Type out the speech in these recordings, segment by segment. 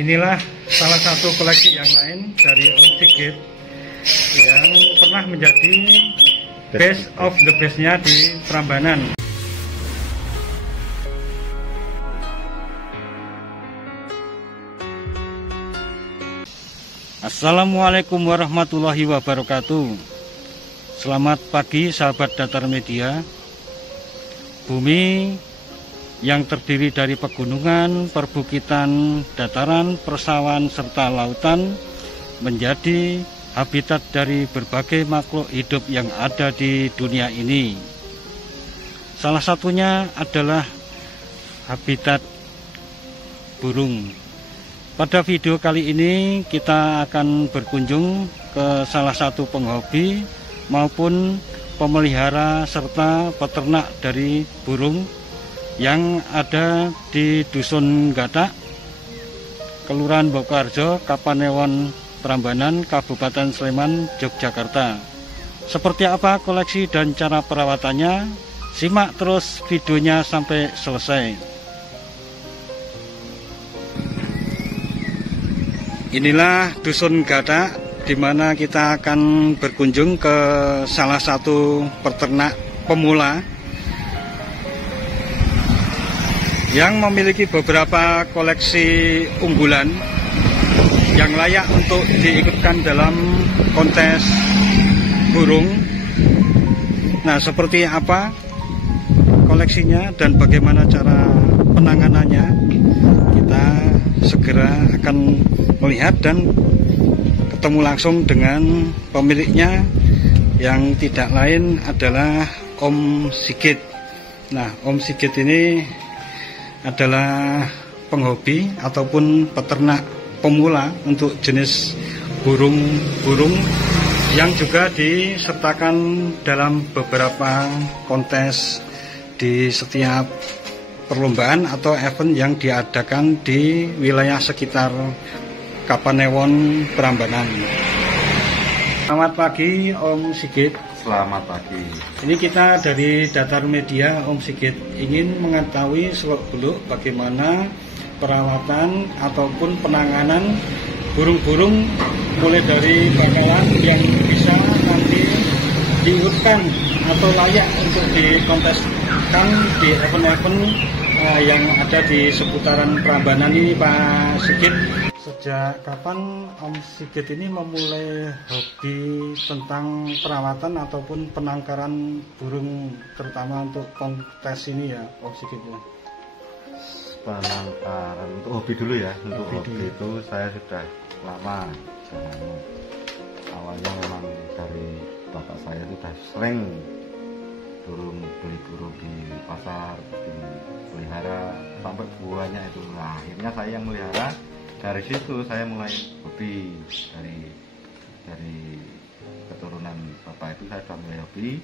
inilah salah satu koleksi yang lain dari Om Sigit yang pernah menjadi best of the best-nya di Prambanan. Assalamualaikum warahmatullahi wabarakatuh. Selamat pagi sahabat Datar Media. Bumi yang terdiri dari pegunungan, perbukitan, dataran, persawahan, serta lautan menjadi habitat dari berbagai makhluk hidup yang ada di dunia ini. Salah satunya adalah habitat burung. Pada video kali ini kita akan berkunjung ke salah satu penghobi maupun pemelihara serta peternak dari burung yang ada di Dusun Gatak, Kelurahan Bokoharjo, Kapanewon, Prambanan, Kabupaten Sleman, Yogyakarta. Seperti apa koleksi dan cara perawatannya? Simak terus videonya sampai selesai. Inilah Dusun Gatak, di mana kita akan berkunjung ke salah satu peternak pemula yang memiliki beberapa koleksi unggulan yang layak untuk diikutkan dalam kontes burung. Nah, seperti apa koleksinya dan bagaimana cara penanganannya, kita segera akan melihat dan ketemu langsung dengan pemiliknya yang tidak lain adalah Om Sigit. Nah, Om Sigit ini adalah penghobi ataupun peternak pemula untuk jenis burung-burung yang juga disertakan dalam beberapa kontes di setiap perlombaan atau event yang diadakan di wilayah sekitar Kapanewon, Prambanan. Selamat pagi Om Sigit. Selamat pagi. Ini kita dari Datar Media, Om Sigit ingin mengetahui seluk-beluk bagaimana perawatan ataupun penanganan burung-burung mulai dari bakalan yang bisa nanti diikutkan atau layak untuk dikonteskan di event-event yang ada di seputaran Prambanan ini, Pak Sigit. Sejak kapan Om Sigit ini memulai hobi tentang perawatan ataupun penangkaran burung, terutama untuk kontes ini ya, Om Sigit ya? Penangkaran untuk hobi dulu ya. Untuk hobi itu saya sudah lama. Awalnya memang dari bapak saya sudah sering beli burung di pasar, pelihara sampai buahnya itu. Nah, akhirnya saya yang melihara. Dari situ saya mulai hobi, dari keturunan bapak itu saya sudah mulai hobi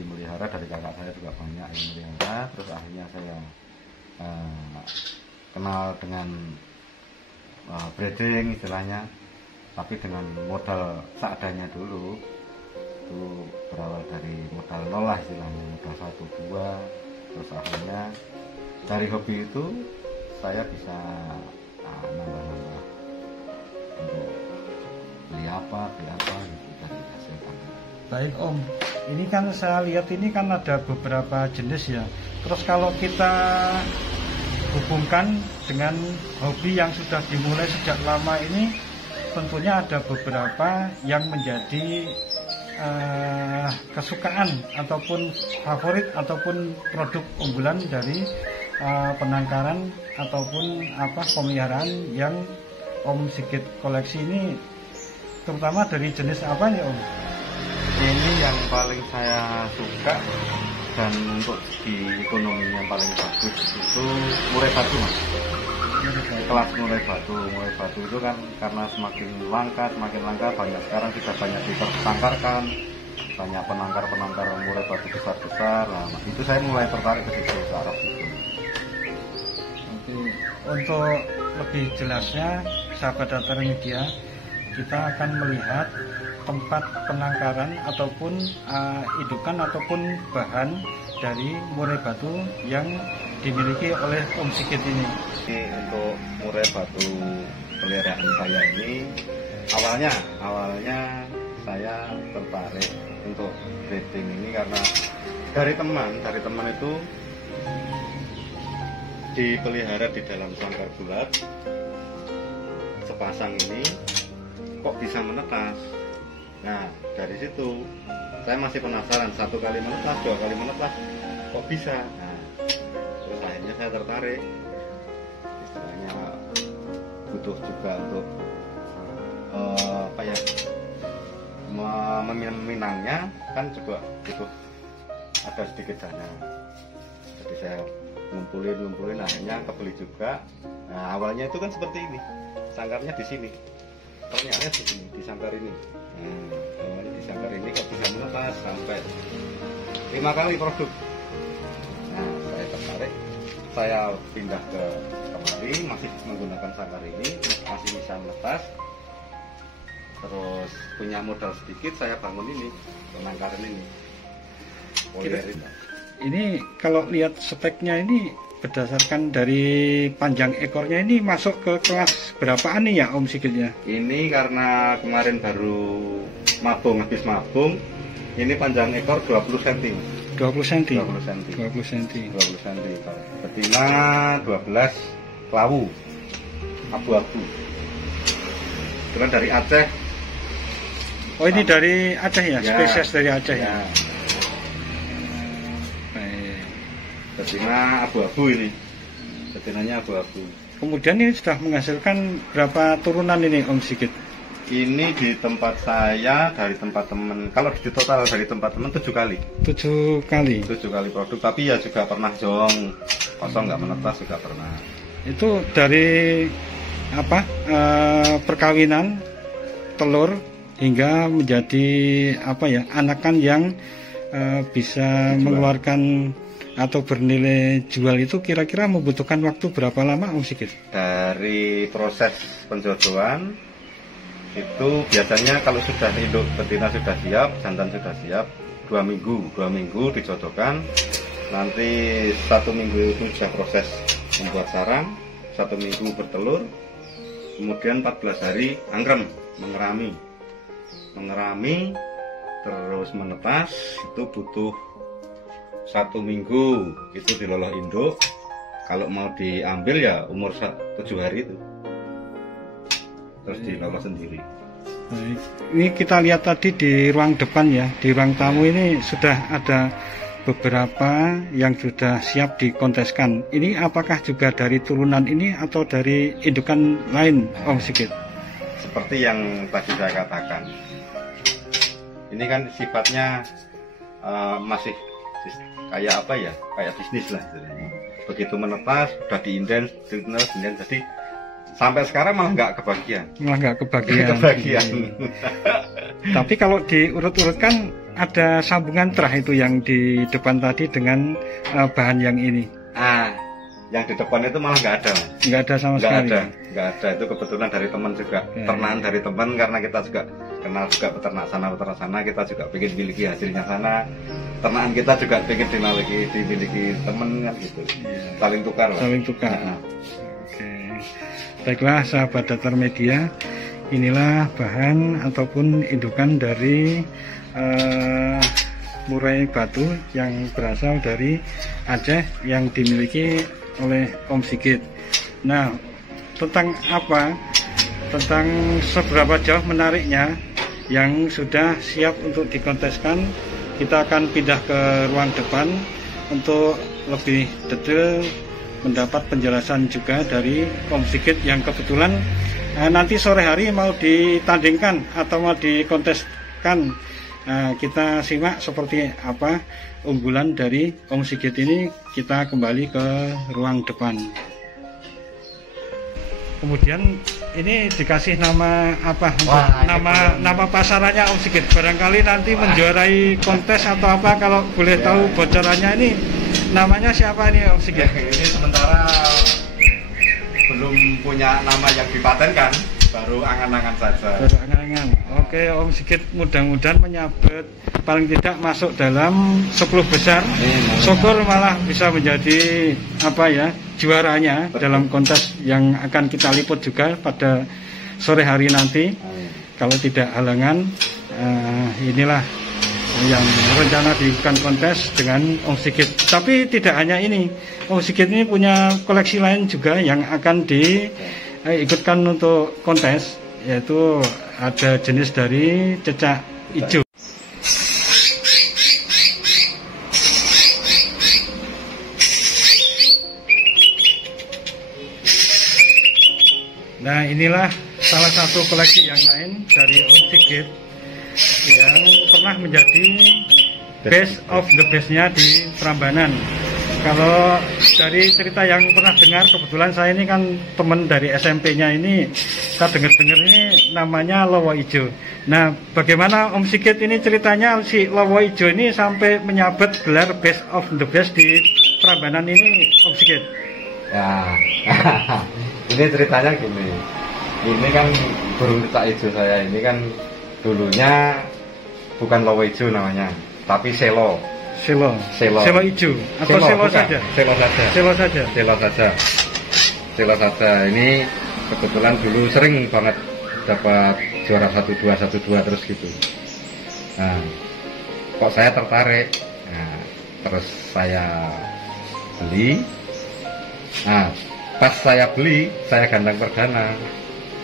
melihara. Dari kakak saya juga banyak yang melihara. Terus akhirnya saya kenal dengan breeding istilahnya, tapi dengan modal seadanya dulu. Itu berawal dari modal nol lah istilahnya, modal 1-2. Terus akhirnya dari hobi itu saya bisa nambah-nambah untuk beli apa gitu dari hasil tangkapan. Baik Om, ini kan saya lihat ini kan ada beberapa jenis ya. Terus kalau kita hubungkan dengan hobi yang sudah dimulai sejak lama ini, tentunya ada beberapa yang menjadi kesukaan ataupun favorit ataupun produk unggulan dari penangkaran ataupun pemeliharaan yang Om Sigit koleksi ini, terutama dari jenis apa nih Om? Ini yang paling saya suka dan untuk segi ekonomi yang paling bagus itu murai batu, Mas. Kelas murai batu itu kan karena semakin langka banyak, sekarang sudah banyak ditangkarkan, banyak penangkar murai batu besar. Nah, itu saya mulai tertarik ke situ, ke arah itu. Untuk lebih jelasnya, sahabat Datar Media, kita akan melihat tempat penangkaran ataupun indukan ataupun bahan dari murai batu yang dimiliki oleh Om Sigit ini? Ini untuk murai batu peliharaan saya ini awalnya saya tertarik untuk breeding ini karena dari teman itu dipelihara di dalam sangkar bulat sepasang ini kok bisa menetas. Nah dari situ saya masih penasaran, 1 kali menetas, 2 kali menetas kok bisa. Nah terus akhirnya saya tertarik, istilahnya butuh juga untuk meminangnya kan juga butuh ada sedikit dana, jadi saya ngumpulin akhirnya kebeli juga. Nah awalnya itu kan seperti ini, sangkarnya di sini, pertanyaannya di sini, di sangkar ini. Awalnya di sangkar ini kok bisa menetas sampai 5 kali produk. Nah saya tertarik, saya pindah ke kemari masih menggunakan sangkar ini, masih bisa menetas. Terus punya modal sedikit, saya bangun ini, penangkaran ini, polier ini. Ini kalau lihat speknya ini berdasarkan dari panjang ekornya ini masuk ke kelas berapaan nih ya Om Sigitnya? Ini karena kemarin baru habis mabung, ini panjang ekor 20 cm. 20 cm? 20 cm. 20 cm. Betina 12, lawu, abu-abu. Kemudian dari Aceh. Oh ini dari Aceh ya? Spesies dari Aceh ya? Baik. Betina abu-abu ini, betinanya abu-abu. Kemudian ini sudah menghasilkan berapa turunan ini Om Sigit? Ini di tempat saya, dari tempat teman, kalau di total dari tempat teman 7 kali. 7 kali? 7 kali produk, tapi ya juga pernah jong, kosong nggak menetas juga pernah. Itu dari apa, perkawinan, telur, hingga menjadi apa ya, anakan yang bisa mengeluarkan atau bernilai jual itu kira-kira membutuhkan waktu berapa lama Om Sigit? Dari proses penjodohan itu biasanya kalau sudah induk betina sudah siap, jantan sudah siap, 2 minggu dijodohkan, nanti 1 minggu itu sudah proses membuat sarang, 1 minggu bertelur, kemudian 14 hari angkrem, mengerami terus menetas, itu butuh 1 minggu itu diloloh induk. Kalau mau diambil ya umur 7 hari itu terus diloloh sendiri. Baik. Ini kita lihat tadi di ruang depan ya, di ruang tamu ini sudah ada beberapa yang sudah siap dikonteskan. Ini apakah juga dari turunan ini atau dari indukan lain Om Sigit? Seperti yang tadi saya katakan, ini kan sifatnya masih kayak apa ya, kayak bisnis lah. Begitu menetas, sudah diinden, jadi sampai sekarang malah nggak kebagian. Tapi kalau diurut-urutkan ada sambungan terah itu yang di depan tadi dengan bahan yang ini. Yang di depan itu malah nggak ada. Nggak ada sama sekali. Nggak ada. Itu kebetulan dari teman juga. Ternakan dari teman, karena kita juga kenal juga peternak sana, kita juga pengen miliki hasilnya sana. Ternakan kita juga pengen dimiliki teman kan gitu. Saling tukar lah. Saling tukar. Oke. Baiklah sahabat Datar Media, inilah bahan ataupun indukan dari murai batu yang berasal dari Aceh yang dimiliki oleh Om Sigit. Nah, tentang apa? Tentang seberapa jauh menariknya yang sudah siap untuk dikonteskan, kita akan pindah ke ruang depan untuk lebih detail mendapat penjelasan juga dari Om Sigit yang kebetulan nanti sore hari mau ditandingkan atau mau dikonteskan. Kita simak seperti apa unggulan dari Om Sigit ini. Kita kembali ke ruang depan. Kemudian ini dikasih nama apa? Nama pasarannya Om Sigit. Barangkali nanti menjuarai kontes atau apa, kalau boleh tahu bocorannya ini namanya siapa ini Om Sigit? Ini sementara belum punya nama yang dipatenkan. baru angan-angan saja. Baru angan-angan. Oke, Om Sigit mudah-mudahan menyabet paling tidak masuk dalam 10 besar. Syukur malah bisa menjadi apa ya, juaranya dalam kontes yang akan kita liput juga pada sore hari nanti. Kalau tidak halangan, inilah yang rencana dilakukan kontes dengan Om Sigit. Tapi tidak hanya ini, Om Sigit ini punya koleksi lain juga yang akan diikutkan untuk kontes, yaitu ada jenis dari cecak hijau. Nah, inilah salah satu koleksi yang lain dari Om Sigit yang pernah menjadi best of the best-nya di Prambanan. Kalau dari cerita yang pernah dengar, kebetulan saya ini kan teman dari SMP-nya ini, saya dengar-dengar ini namanya Lowo Ijo. Nah, bagaimana Om Sigit ini ceritanya si Lowo Ijo ini sampai menyabet gelar best of the best di Prambanan ini, Om Sigit? Ya, ini ceritanya gini. Ini kan burung cecak hijau saya ini kan dulunya bukan Lowo Ijo namanya, tapi Selo. Selo hijau atau selo saja? Selo saja. Selo saja. Selo saja. Selo saja. Ini kebetulan dulu sering banget dapat juara 1-2 terus gitu. Nah, kok saya tertarik. Nah, terus saya beli. Nah, pas saya beli, saya gandang perdana.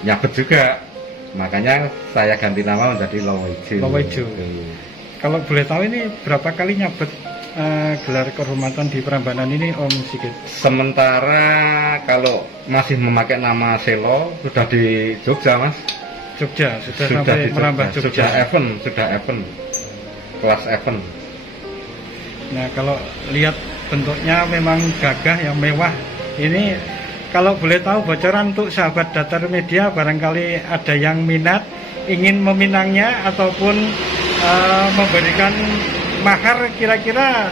Nyabet juga. Makanya saya ganti nama menjadi Lowo Ijo. Lowo Ijo. Kalau boleh tahu ini berapa kali nyabet gelar kehormatan di Prambanan ini, Om Sigit? Sementara kalau masih memakai nama Selo sudah di Jogja, Mas. Jogja, sudah sampai merambah Jogja. Sudah event. Kelas event. Nah, kalau lihat bentuknya memang gagah, yang mewah. Ini kalau boleh tahu bocoran untuk sahabat Datar Media, barangkali ada yang minat, ingin meminangnya ataupun memberikan mahar, kira-kira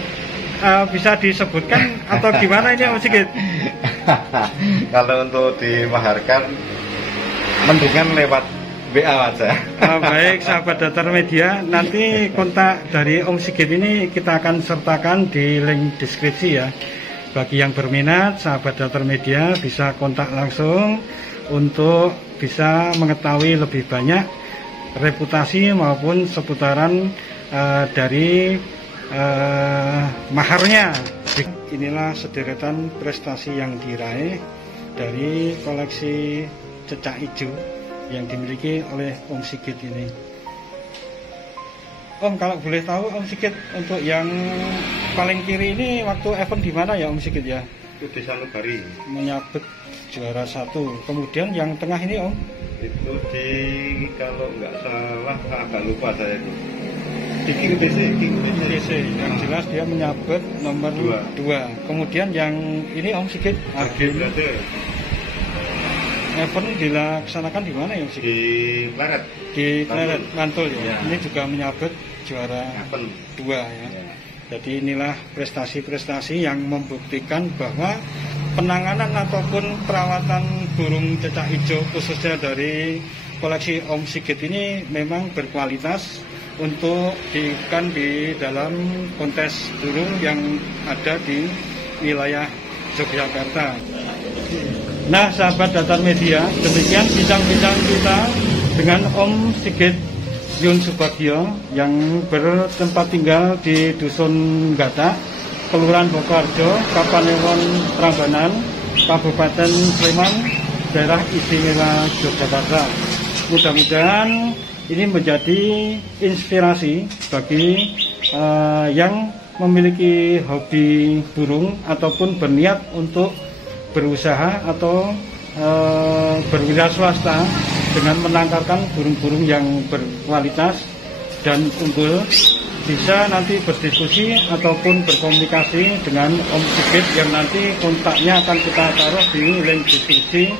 bisa disebutkan atau gimana ini Om Sigit? Kalau untuk dimaharkan mendingan lewat WA aja. Baik sahabat Datar Media, nanti kontak dari Om Sigit ini kita akan sertakan di link deskripsi ya. Bagi yang berminat, sahabat Datar Media bisa kontak langsung untuk bisa mengetahui lebih banyak reputasi maupun seputaran dari maharnya. Inilah sederetan prestasi yang diraih dari koleksi cecak hijau yang dimiliki oleh Om Sigit ini. Om, kalau boleh tahu Om Sigit, untuk yang paling kiri ini waktu event di mana ya Om Sigit ya? Itu di Sanubari. Menyabet juara 1. Kemudian yang tengah ini Om? Itu di, kalau nggak salah agak lupa saya itu, di King BC. Yang jelas dia menyabet nomor 2. Kemudian yang ini Om Sigit, event dilaksanakan di mana ya Om Sigit? Di Pleret. Di Pleret, Mantul ya. Ini juga menyabet juara 2 ya. Jadi inilah prestasi-prestasi yang membuktikan bahwa penanganan ataupun perawatan burung cecak hijau khususnya dari koleksi Om Sigit ini memang berkualitas untuk diikan di dalam kontes burung yang ada di wilayah Yogyakarta. Nah, sahabat Datar Media, demikian bincang-bincang kita dengan Om Sigit Yun Subagio yang bertempat tinggal di Dusun Gata, Kelurahan Bokoharjo, Kapanewon, Prambanan, Kabupaten Sleman, Daerah Istimewa Yogyakarta. Mudah-mudahan ini menjadi inspirasi bagi yang memiliki hobi burung ataupun berniat untuk berusaha atau berwira swasta dengan menangkarkan burung-burung yang berkualitas dan unggul, bisa nanti berdiskusi ataupun berkomunikasi dengan Om Sigit yang nanti kontaknya akan kita taruh di link deskripsi,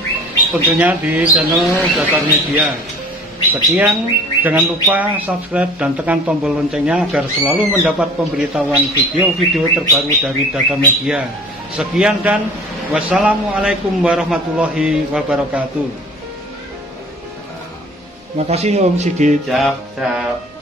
tentunya di channel Datar Media. Sekian, jangan lupa subscribe dan tekan tombol loncengnya agar selalu mendapat pemberitahuan video-video terbaru dari Datar Media. Sekian dan wassalamualaikum warahmatullahi wabarakatuh. Makasih Om Sigit. Siap, siap.